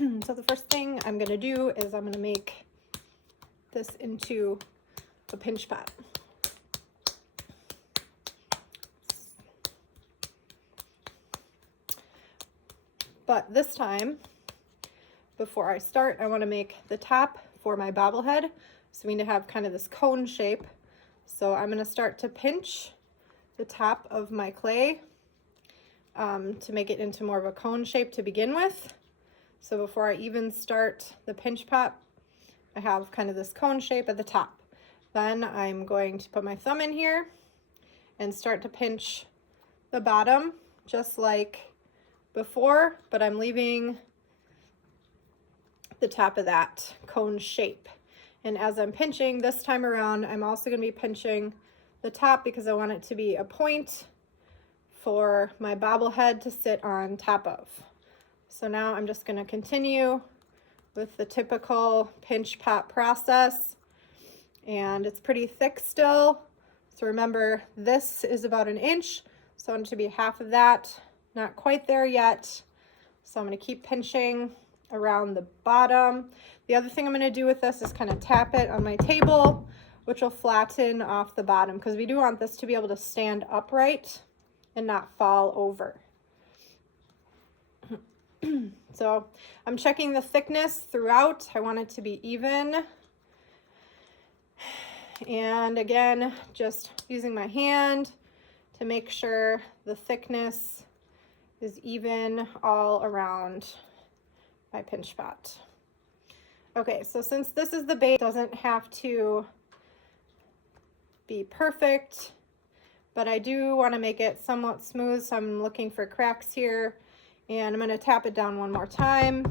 So the first thing I'm gonna do is I'm gonna make this into a pinch pot. But this time, before I start, I want to make the top for my bobblehead. So we need to have kind of this cone shape. So I'm going to start to pinch the top of my clay to make it into more of a cone shape to begin with. So before I even start the pinch pot, I have kind of this cone shape at the top. Then I'm going to put my thumb in here and start to pinch the bottom just like before, but I'm leaving the top of that cone shape. And as I'm pinching this time around, I'm also going to be pinching the top because I want it to be a point for my bobblehead to sit on top of. So now I'm just going to continue with the typical pinch pot process, and it's pretty thick still. So remember, this is about 1 inch, so I want it to be half of that. Not quite there yet. So I'm going to keep pinching around the bottom. The other thing I'm going to do with this is kind of tap it on my table, which will flatten off the bottom because we do want this to be able to stand upright and not fall over. So I'm checking the thickness throughout. I want it to be even. And again, just using my hand to make sure the thickness is even all around my pinch pot. Okay, so since this is the base, it doesn't have to be perfect, but I do want to make it somewhat smooth, so I'm looking for cracks here, and I'm going to tap it down one more time.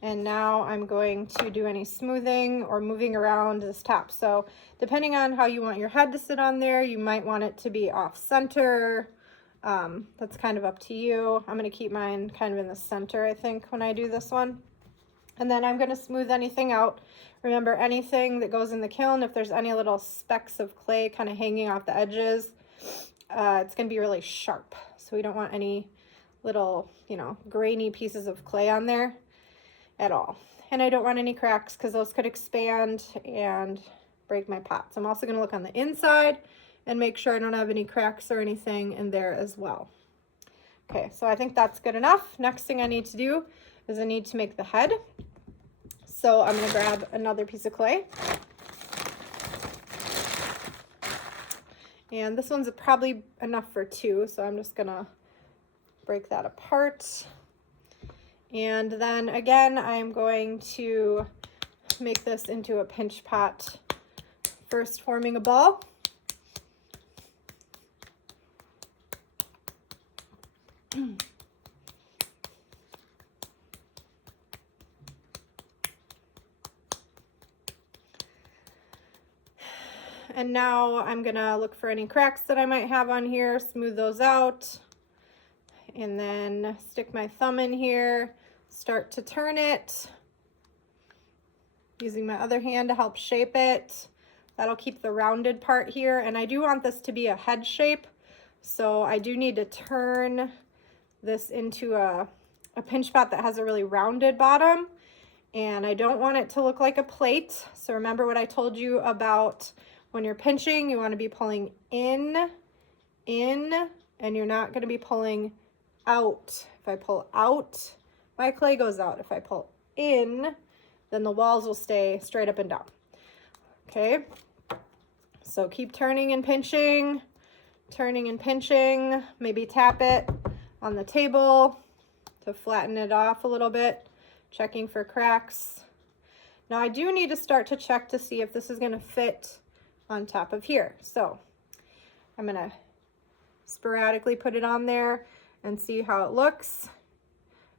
And now I'm going to do any smoothing or moving around this top. So depending on how you want your head to sit on there, you might want it to be off center. That's kind of up to you. I'm going to keep mine kind of in the center, I think, when I do this one. And then I'm going to smooth anything out. Remember, anything that goes in the kiln, if there's any little specks of clay kind of hanging off the edges, it's going to be really sharp. So we don't want any little, grainy pieces of clay on there at all. And I don't want any cracks because those could expand and break my pot. So I'm also going to look on the inside and make sure I don't have any cracks or anything in there as well. Okay, so I think that's good enough. Next thing I need to do is I need to make the head. So I'm going to grab another piece of clay. And this one's probably enough for 2, so I'm just going to break that apart. And then again, I'm going to make this into a pinch pot, first forming a ball. And now I'm gonna look for any cracks that I might have on here, smooth those out, and then stick my thumb in here, start to turn it, using my other hand to help shape it. That'll keep the rounded part here, and I do want this to be a head shape, so I do need to turn this into a pinch pot that has a really rounded bottom, and I don't want it to look like a plate. So remember what I told you about when you're pinching, you want to be pulling in, and you're not going to be pulling out. If I pull out, my clay goes out. If I pull in, then the walls will stay straight up and down. Okay, so keep turning and pinching, maybe tap it on the table to flatten it off a little bit, checking for cracks. Now I do need to start to check to see if this is going to fit on top of here. So I'm going to sporadically put it on there and see how it looks.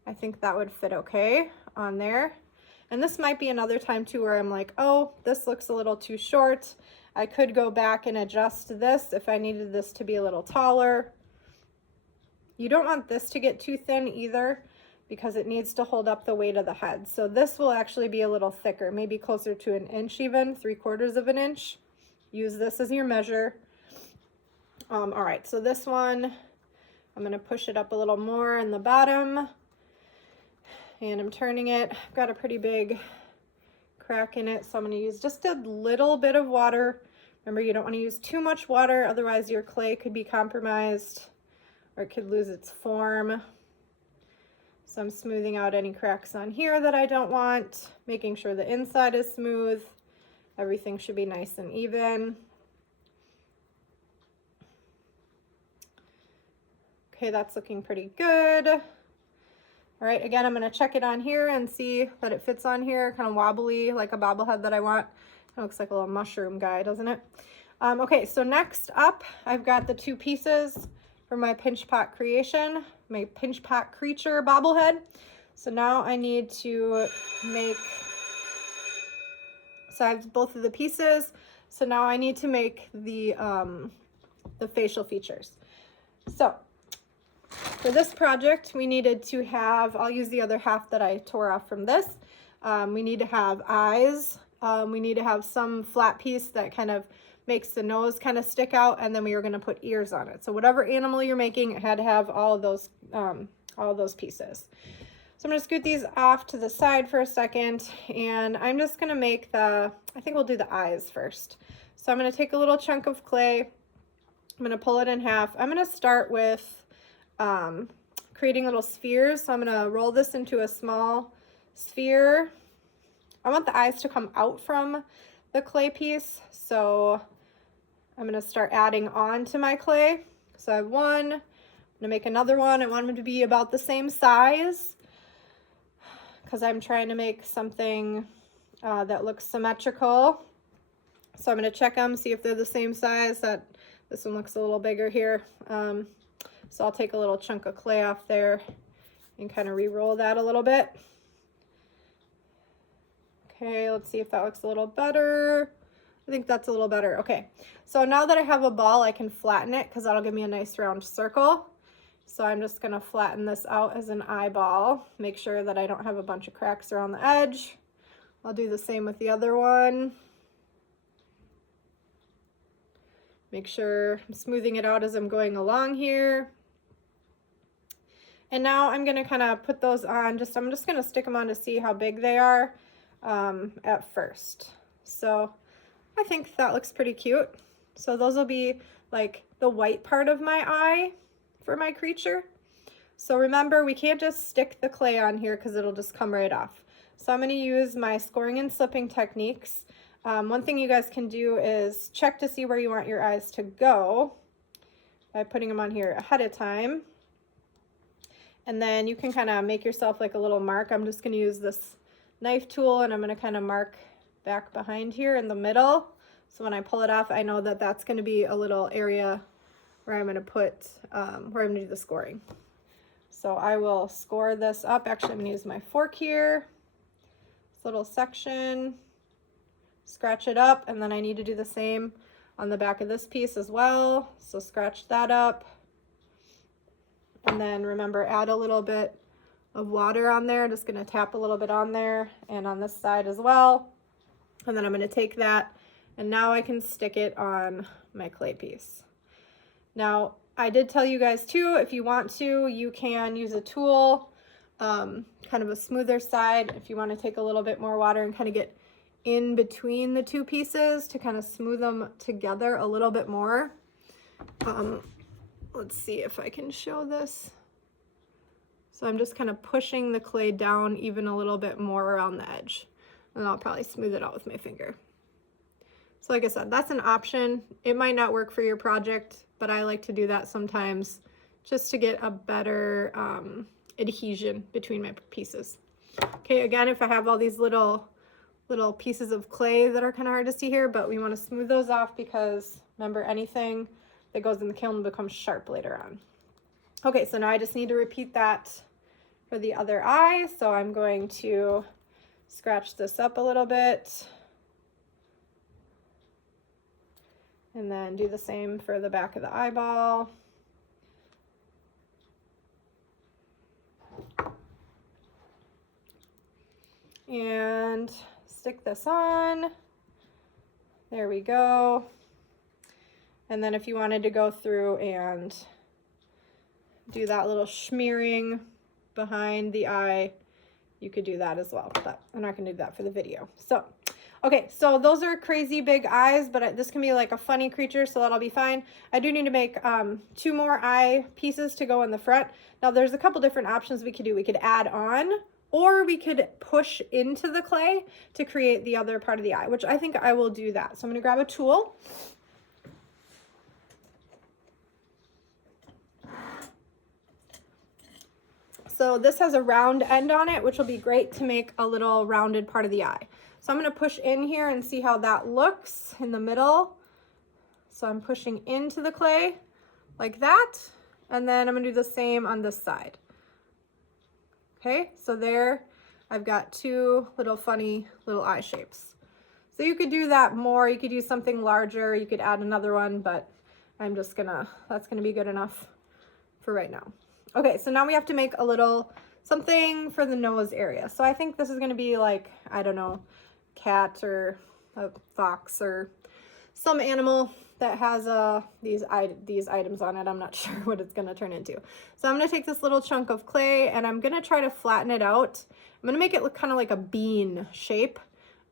I think that would fit okay on there. And this might be another time too where I'm like, oh, this looks a little too short. I could go back and adjust this if I needed this to be a little taller. You don't want this to get too thin either because it needs to hold up the weight of the head. So this will actually be a little thicker, maybe closer to 1 inch even, 3/4 of an inch. Use this as your measure. All right, so this one, I'm gonna push it up a little more in the bottom. and I'm turning it. I've got a pretty big crack in it, so I'm going to use just a little bit of water. Remember, you don't want to use too much water, otherwise your clay could be compromised or it could lose its form. So I'm smoothing out any cracks on here that I don't want, making sure the inside is smooth. Everything should be nice and even. Okay, that's looking pretty good. All right, again, I'm gonna check it on here and see that it fits on here, kind of wobbly, like a bobblehead that I want. It looks like a little mushroom guy, doesn't it? Okay, so next up, I've got the 2 pieces for my pinch pot creation, my pinch pot creature bobblehead. So now I need to make, so I have both of the pieces. So now I need to make the facial features. So for this project, we needed to have, I'll use the other half that I tore off from this. We need to have eyes. We need to have some flat piece that kind of makes the nose kind of stick out, and then we were going to put ears on it. So whatever animal you're making, it had to have all of those pieces. So I'm going to scoot these off to the side for a second, and I'm just going to make I think we'll do the eyes first. So I'm going to take a little chunk of clay. I'm going to pull it in half. I'm going to start with creating little spheres. So I'm going to roll this into a small sphere. I want the eyes to come out from the clay piece, so I'm going to start adding on to my clay. So I have one. I'm going to make another one. I want them to be about the same size because I'm trying to make something that looks symmetrical. So I'm going to check them, see if they're the same size. This one looks a little bigger here. So I'll take a little chunk of clay off there and kind of re-roll that a little bit. Okay, let's see if that looks a little better. I think that's a little better. Okay, so now that I have a ball, I can flatten it because that'll give me a nice round circle. So I'm just gonna flatten this out as an eyeball. Make sure that I don't have a bunch of cracks around the edge. I'll do the same with the other one. Make sure I'm smoothing it out as I'm going along here. And now I'm gonna kind of put those on, I'm just gonna stick them on to see how big they are at first. So I think that looks pretty cute. So those will be like the white part of my eye for my creature. So remember, we can't just stick the clay on here because it'll just come right off. So I'm going to use my scoring and slipping techniques. One thing you guys can do is check to see where you want your eyes to go by putting them on here ahead of time. And then you can kind of make yourself like a little mark. I'm just going to use this knife tool and I'm going to kind of mark back behind here in the middle. So when I pull it off, I know that that's going to be a little area where I'm going to put, where I'm going to do the scoring. So I will score this up. Actually, I'm going to use my fork here. This little section, scratch it up, and then I need to do the same on the back of this piece as well. So scratch that up. And then remember, add a little bit of water on there. Just going to tap a little bit on there and on this side as well. And then I'm going to take that and now I can stick it on my clay piece. Now, I did tell you guys too, if you want to, you can use a tool, kind of a smoother side. If you want to take a little bit more water and kind of get in between the two pieces to kind of smooth them together a little bit more. Let's see if I can show this. So I'm just kind of pushing the clay down even a little bit more around the edge. And I'll probably smooth it out with my finger. So like I said, that's an option. It might not work for your project, but I like to do that sometimes just to get a better adhesion between my pieces. Okay, again, if I have all these little pieces of clay that are kind of hard to see here, but we want to smooth those off because remember, anything that goes in the kiln becomes sharp later on. Okay, so now I just need to repeat that for the other eye. So I'm going to scratch this up a little bit. And then do the same for the back of the eyeball. And stick this on. There we go. And then if you wanted to go through and do that little smearing behind the eye, you could do that as well, but I'm not gonna do that for the video. So, okay, so those are crazy big eyes, but this can be like a funny creature, so that'll be fine. I do need to make 2 more eye pieces to go in the front. Now there's a couple different options we could do. We could add on, or we could push into the clay to create the other part of the eye, which I think I will do that. So I'm gonna grab a tool. So this has a round end on it, which will be great to make a little rounded part of the eye. So I'm gonna push in here and see how that looks in the middle. So I'm pushing into the clay like that, and then I'm gonna do the same on this side. Okay, so there I've got 2 little funny little eye shapes. So you could do that more, you could use something larger, you could add another one, but I'm just gonna, that's gonna be good enough for right now. Okay, so now we have to make a little something for the nose area. So I think this is gonna be like, I don't know, cat or a fox or some animal that has these items on it. I'm not sure what it's gonna turn into. So I'm gonna take this little chunk of clay and I'm gonna try to flatten it out. I'm gonna make it look kind of like a bean shape.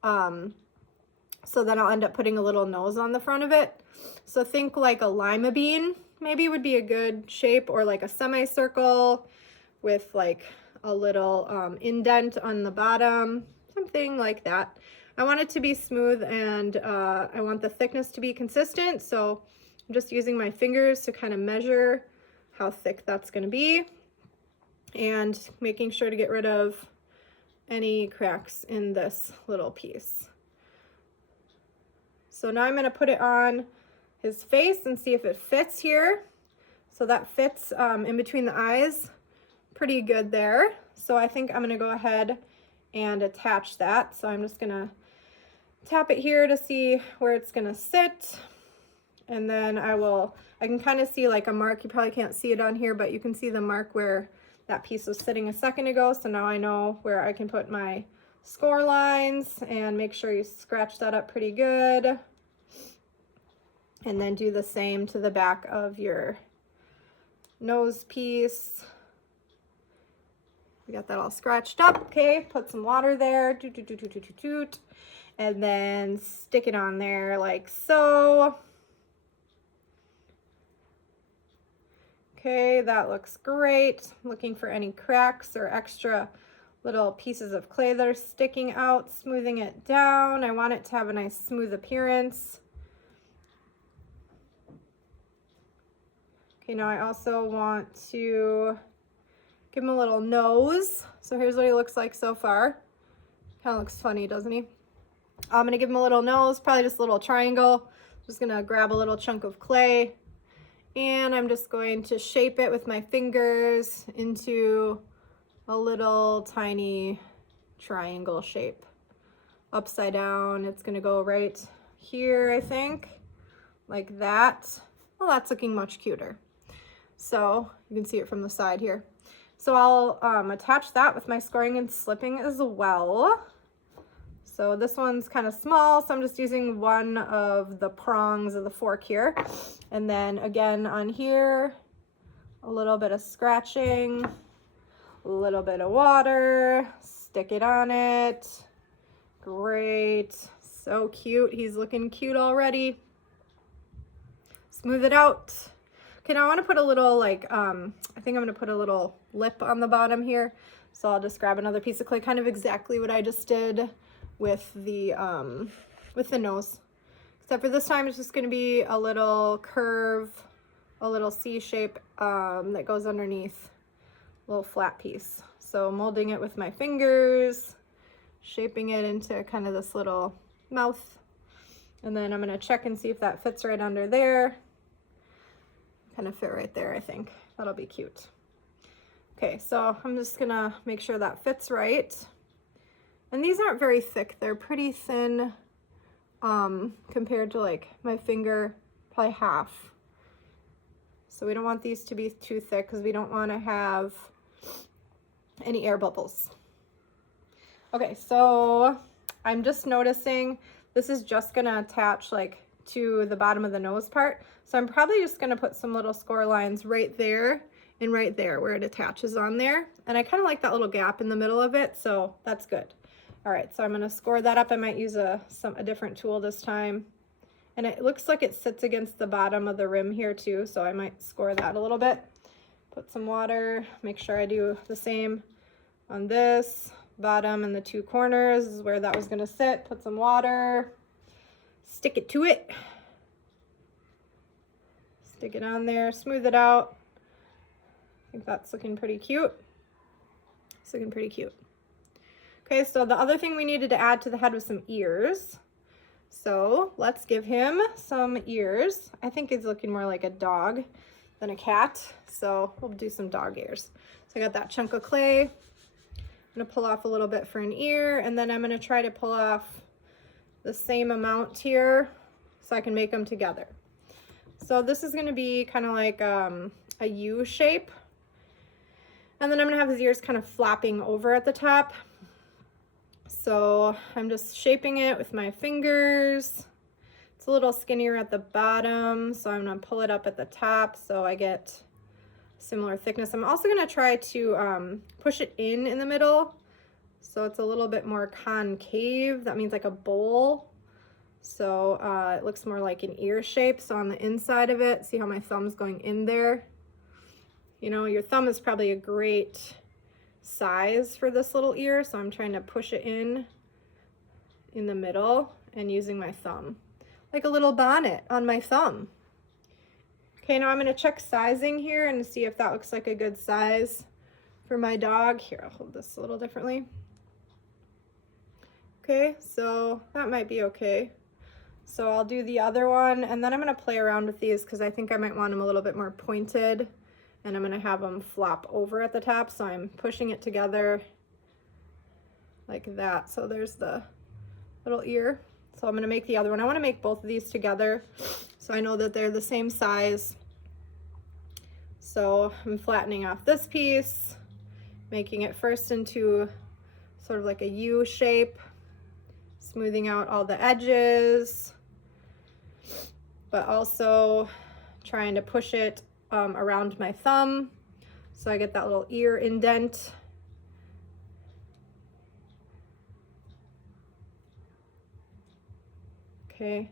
So then I'll end up putting a little nose on the front of it. So think like a lima bean maybe would be a good shape, or like a semicircle with like a little indent on the bottom, something like that. I want it to be smooth, and I want the thickness to be consistent, so I'm just using my fingers to kind of measure how thick that's going to be, and making sure to get rid of any cracks in this little piece. So now I'm going to put it on his face and see if it fits here. So that fits in between the eyes pretty good there. So I think I'm going to go ahead and attach that. So I'm just going to tap it here to see where it's going to sit. And then I can kind of see like a mark. You probably can't see it on here, but you can see the mark where that piece was sitting a second ago. So now I know where I can put my score lines, and make sure you scratch that up pretty good. And then do the same to the back of your nose piece. We got that all scratched up. Okay, put some water there. Toot, toot, toot, toot, toot, toot. And then stick it on there like so. Okay, that looks great. Looking for any cracks or extra little pieces of clay that are sticking out, smoothing it down. I want it to have a nice smooth appearance. Okay, now I also want to give him a little nose. So here's what he looks like so far. Kind of looks funny, doesn't he? I'm gonna give him a little nose, probably just a little triangle. Just gonna grab a little chunk of clay, and I'm just going to shape it with my fingers into a little tiny triangle shape. Upside down, it's gonna go right here, I think, like that. Well, that's looking much cuter. So you can see it from the side here. So I'll attach that with my scoring and slipping as well. So this one's kind of small, so I'm just using one of the prongs of the fork here. And then again on here, a little bit of scratching, a little bit of water, stick it on it. Great, so cute. He's looking cute already. Smooth it out. Okay, now I want to put a little like, I think I'm going to put a little lip on the bottom here. So I'll just grab another piece of clay, kind of exactly what I just did with the nose. Except for this time, it's just going to be a little curve, a little C shape that goes underneath, a little flat piece. So molding it with my fingers, shaping it into kind of this little mouth. And then I'm going to check and see if that fits right under there. Kind of fit right there, I think. That'll be cute. Okay, so I'm just gonna make sure that fits right. And these aren't very thick. They're pretty thin compared to like my finger, probably half. So we don't want these to be too thick because we don't want to have any air bubbles. Okay, so I'm just noticing this is just gonna attach like to the bottom of the nose part. So I'm probably just gonna put some little score lines right there and right there where it attaches on there. And I kind of like that little gap in the middle of it, so that's good. All right, so I'm gonna score that up. I might use a different tool this time. And it looks like it sits against the bottom of the rim here too, so I might score that a little bit. Put some water, make sure I do the same on this bottom and the two corners is where that was gonna sit. Put some water, stick it to it. Stick it on there, smooth it out. I think that's looking pretty cute. It's looking pretty cute. Okay, so the other thing we needed to add to the head was some ears. So let's give him some ears. I think he's looking more like a dog than a cat, so we'll do some dog ears. So I got that chunk of clay. I'm gonna pull off a little bit for an ear, and then I'm gonna try to pull off the same amount here so I can make them together. So this is gonna be kind of like a U shape. And then I'm gonna have his ears kind of flapping over at the top. So I'm just shaping it with my fingers. It's a little skinnier at the bottom, so I'm gonna pull it up at the top so I get similar thickness. I'm also gonna try to push it in the middle so it's a little bit more concave. That means like a bowl. So it looks more like an ear shape. So on the inside of it, see how my thumb's going in there? You know, your thumb is probably a great size for this little ear, so I'm trying to push it in the middle and using my thumb like a little bonnet on my thumb. Okay, now I'm going to check sizing here and see if that looks like a good size for my dog. Here, I'll hold this a little differently. Okay, so that might be okay. So I'll do the other one, and then I'm going to play around with these because I think I might want them a little bit more pointed. And I'm going to have them flop over at the top, so I'm pushing it together like that. So there's the little ear. So I'm going to make the other one. I want to make both of these together so I know that they're the same size. So I'm flattening off this piece, making it first into sort of like a U shape, smoothing out all the edges, but also trying to push it around my thumb so I get that little ear indent. Okay,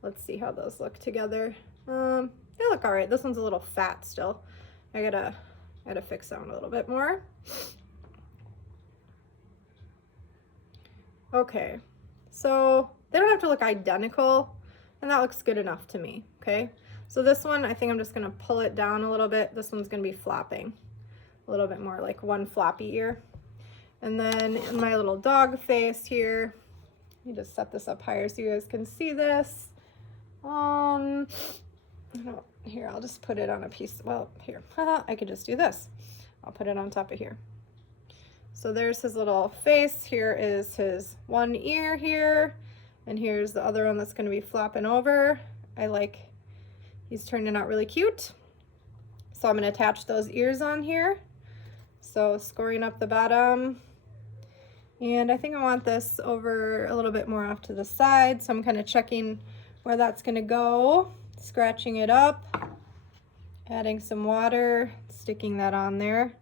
let's see how those look together. They look all right. This one's a little fat still. I gotta fix that one a little bit more. Okay, so they don't have to look identical, and that looks good enough to me. Okay, so this one, I think I'm just gonna pull it down a little bit. This one's gonna be flopping a little bit more, like one floppy ear. And then in my little dog face here, let me just set this up higher so you guys can see this. Here, I'll just put it on a piece. Well, here, I could just do this. I'll put it on top of here. So there's his little face. Here is his one ear here, and here's the other one that's gonna be flopping over. He's turning out really cute. So I'm gonna attach those ears on here. So scoring up the bottom. And I think I want this over a little bit more off to the side. So I'm kind of checking where that's gonna go, scratching it up, adding some water, sticking that on there.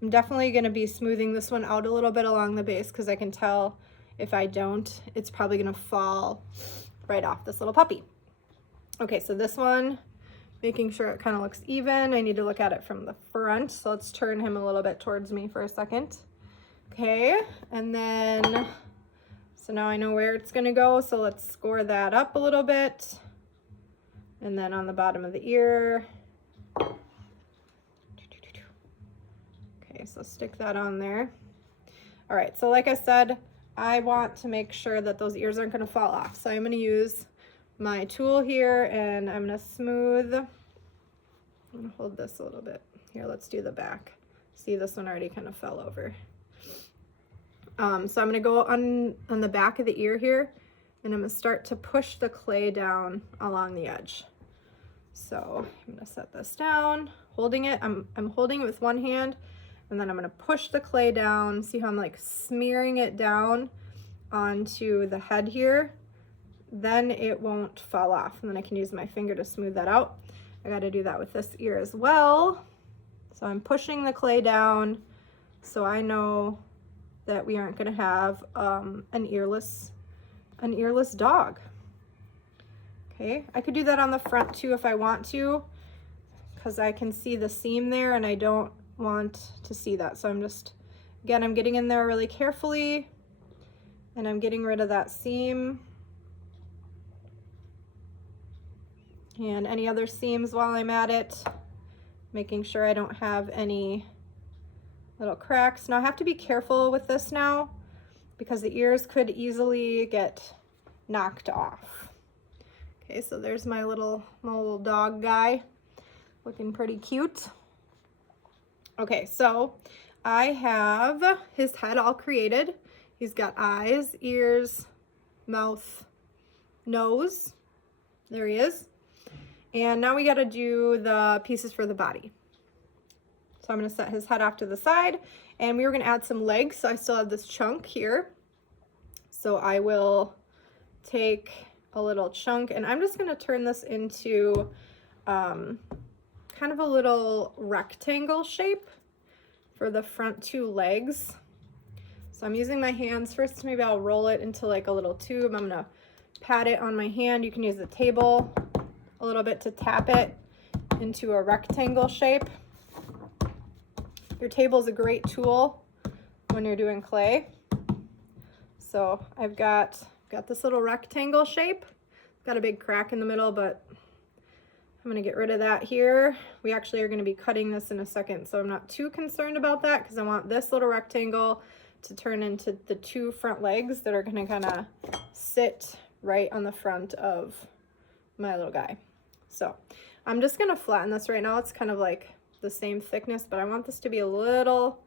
I'm definitely gonna be smoothing this one out a little bit along the base because I can tell if I don't, it's probably gonna fall right off this little puppy. Okay, so this one, making sure it kind of looks even. I need to look at it from the front. So let's turn him a little bit towards me for a second. Okay, and then, so now I know where it's gonna go. So let's score that up a little bit. And then on the bottom of the ear. Okay, so stick that on there. All right, so like I said, I want to make sure that those ears aren't gonna fall off. So I'm gonna use my tool here and I'm gonna smooth. I'm gonna hold this a little bit. Here, let's do the back. See, this one already kind of fell over. So I'm gonna go on the back of the ear here and I'm gonna start to push the clay down along the edge. So I'm gonna set this down, holding it. I'm holding it with one hand, and then I'm gonna push the clay down. See how I'm like smearing it down onto the head here? Then it won't fall off, and then I can use my finger to smooth that out. I gotta do that with this ear as well. So I'm pushing the clay down so I know that we aren't going to have an earless dog. Okay, I could do that on the front too if I want to, because I can see the seam there and I don't want to see that. So I'm just, again, I'm getting in there really carefully and I'm getting rid of that seam and any other seams while I'm at it, making sure I don't have any little cracks. Now I have to be careful with this now because the ears could easily get knocked off. Okay, so there's my little dog guy, looking pretty cute. Okay, so I have his head all created. He's got eyes, ears, mouth, nose. There he is. And now we got to do the pieces for the body. So I'm going to set his head off to the side, and we were going to add some legs. So I still have this chunk here. So I will take a little chunk and I'm just going to turn this into kind of a little rectangle shape for the front two legs. So I'm using my hands first. Maybe I'll roll it into like a little tube. I'm going to pat it on my hand. You can use the table a little bit to tap it into a rectangle shape. Your table is a great tool when you're doing clay. So I've got this little rectangle shape. Got a big crack in the middle, but I'm going to get rid of that here. We actually are going to be cutting this in a second, so I'm not too concerned about that because I want this little rectangle to turn into the two front legs that are going to kind of sit right on the front of my little guy. So I'm just going to flatten this right now. It's kind of like the same thickness, but I want this to be a little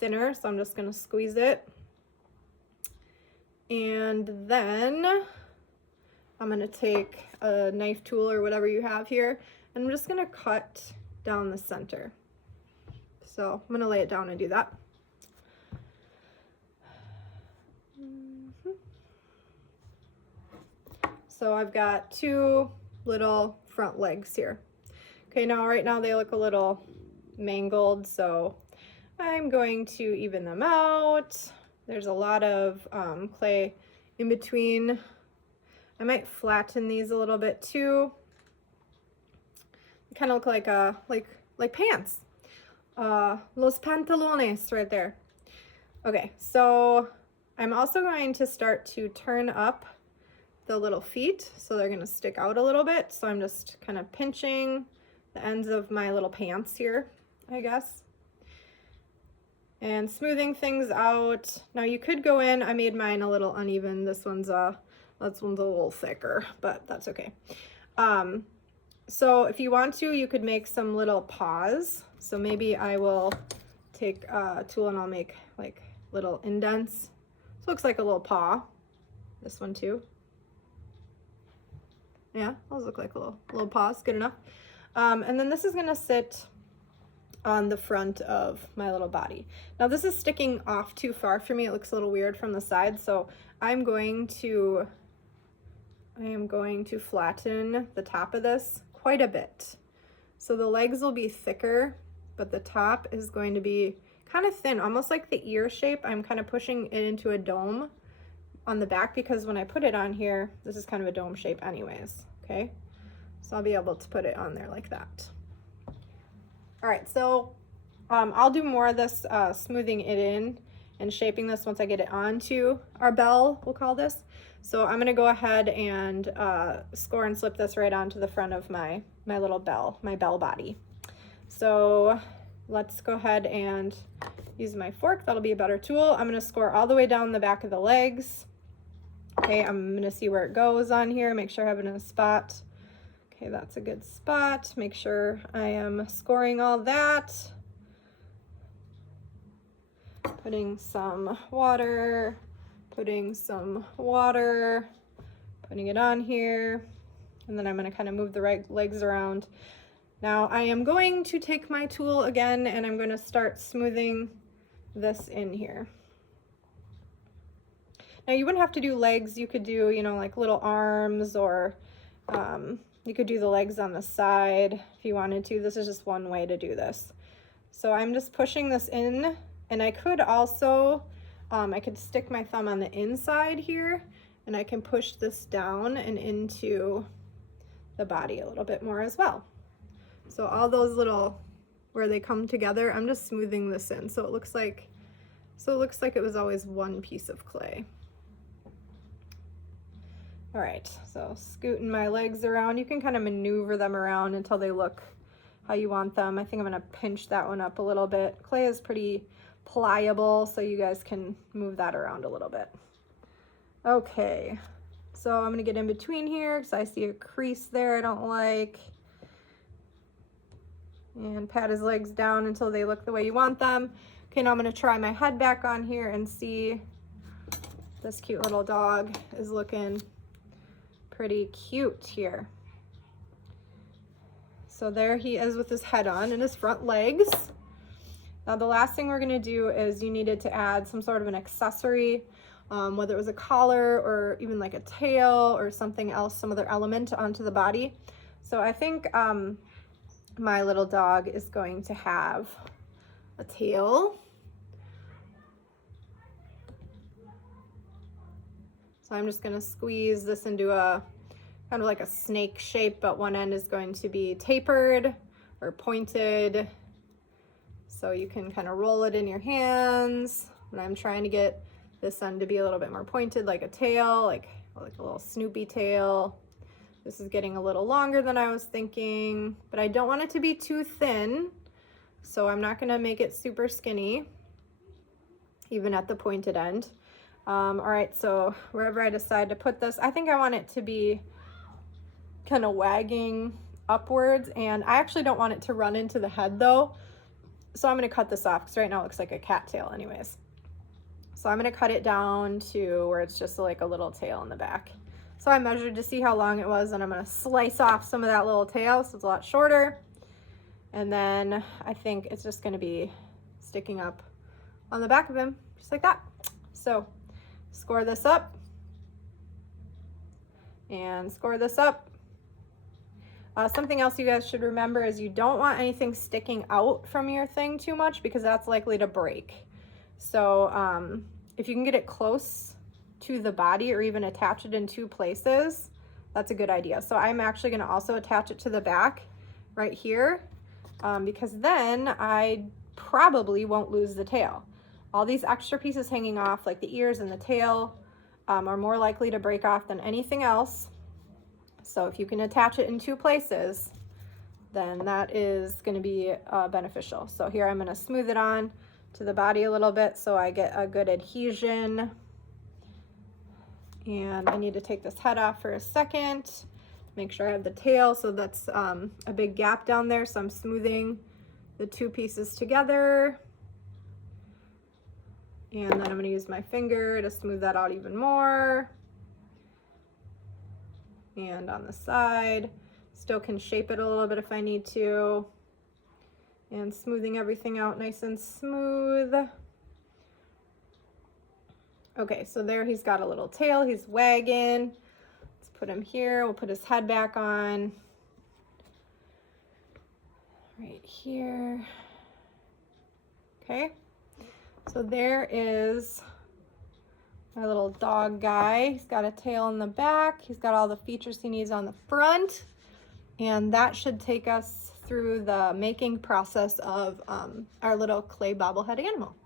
thinner, so I'm just going to squeeze it. And then I'm going to take a knife tool or whatever you have here, and I'm just going to cut down the center. So I'm going to lay it down and do that. So I've got two little front legs here. Okay, now right now they look a little mangled, so I'm going to even them out. There's a lot of clay in between. I might flatten these a little bit too. They kind of look like pants. Los pantalones right there. Okay, so I'm also going to start to turn up the little feet so they're going to stick out a little bit. So I'm just kind of pinching the ends of my little pants here, I guess, and smoothing things out. Now you could go in, I made mine a little uneven. This one's a little thicker, but that's okay. So if you want to, you could make some little paws. So maybe I will take a tool and I'll make like little indents. This looks like a little paw. This one too. Yeah, those look like little paws, good enough. And then this is gonna sit on the front of my little body. Now this is sticking off too far for me. It looks a little weird from the side, so I am going to flatten the top of this quite a bit. So the legs will be thicker, but the top is going to be kind of thin, almost like the ear shape. I'm kind of pushing it into a dome on the back because when I put it on here, this is kind of a dome shape anyways, okay? So I'll be able to put it on there like that. All right, so I'll do more of this smoothing it in and shaping this once I get it onto our bell, we'll call this. So I'm gonna go ahead and score and slip this right onto the front of my little bell, my bell body. So let's go ahead and use my fork. That'll be a better tool. I'm gonna score all the way down the back of the legs. Okay, I'm gonna see where it goes on here, make sure I have it in a spot. Okay, that's a good spot. Make sure I am scoring all that. Putting some water, putting it on here, and then I'm gonna kind of move the legs around. Now I am going to take my tool again and I'm gonna start smoothing this in here. Now you wouldn't have to do legs, you could do, you know, like little arms, or you could do the legs on the side if you wanted to. This is just one way to do this. So I'm just pushing this in, and I could also, I could stick my thumb on the inside here, and I can push this down and into the body a little bit more as well. So all those little, where they come together, I'm just smoothing this in. So it looks like it was always one piece of clay. All right, so scooting my legs around. You can kind of maneuver them around until they look how you want them. I think I'm gonna pinch that one up a little bit. Clay is pretty pliable, so you guys can move that around a little bit. Okay, so I'm gonna get in between here because I see a crease there I don't like. And pat his legs down until they look the way you want them. Okay, now I'm gonna try my head back on here and see. This cute little dog is looking pretty cute here. So there he is with his head on and his front legs. Now the last thing we're gonna do is you needed to add some sort of an accessory, whether it was a collar or even like a tail or something else, some other element onto the body. So I think my little dog is going to have a tail. So I'm just gonna squeeze this into a kind of like a snake shape, but one end is going to be tapered or pointed. So you can kind of roll it in your hands. And I'm trying to get this end to be a little bit more pointed, like a tail, like a little Snoopy tail. This is getting a little longer than I was thinking, but I don't want it to be too thin. So I'm not gonna make it super skinny, even at the pointed end. All right, so wherever I decide to put this, I think I want it to be kind of wagging upwards, and I actually don't want it to run into the head though. So I'm gonna cut this off because right now it looks like a cat tail anyways. So I'm gonna cut it down to where it's just like a little tail in the back. So I measured to see how long it was, and I'm gonna slice off some of that little tail so it's a lot shorter. And then I think it's just gonna be sticking up on the back of him, just like that. So score this up and score this up. Something else you guys should remember is you don't want anything sticking out from your thing too much because that's likely to break. So if you can get it close to the body or even attach it in two places, that's a good idea. So I'm actually going to also attach it to the back right here because then I probably won't lose the tail. All these extra pieces hanging off, like the ears and the tail, are more likely to break off than anything else. So if you can attach it in two places, then that is going to be beneficial. So here I'm going to smooth it on to the body a little bit so I get a good adhesion. And I need to take this head off for a second, make sure I have the tail. So that's a big gap down there. So I'm smoothing the two pieces together. And then I'm going to use my finger to smooth that out even more. And on the side, still can shape it a little bit if I need to. And smoothing everything out nice and smooth. Okay, so there he's got a little tail, he's wagging. Let's put him here, we'll put his head back on. Right here. Okay, so there is my little dog guy. He's got a tail in the back. He's got all the features he needs on the front. And that should take us through the making process of our little clay bobblehead animal.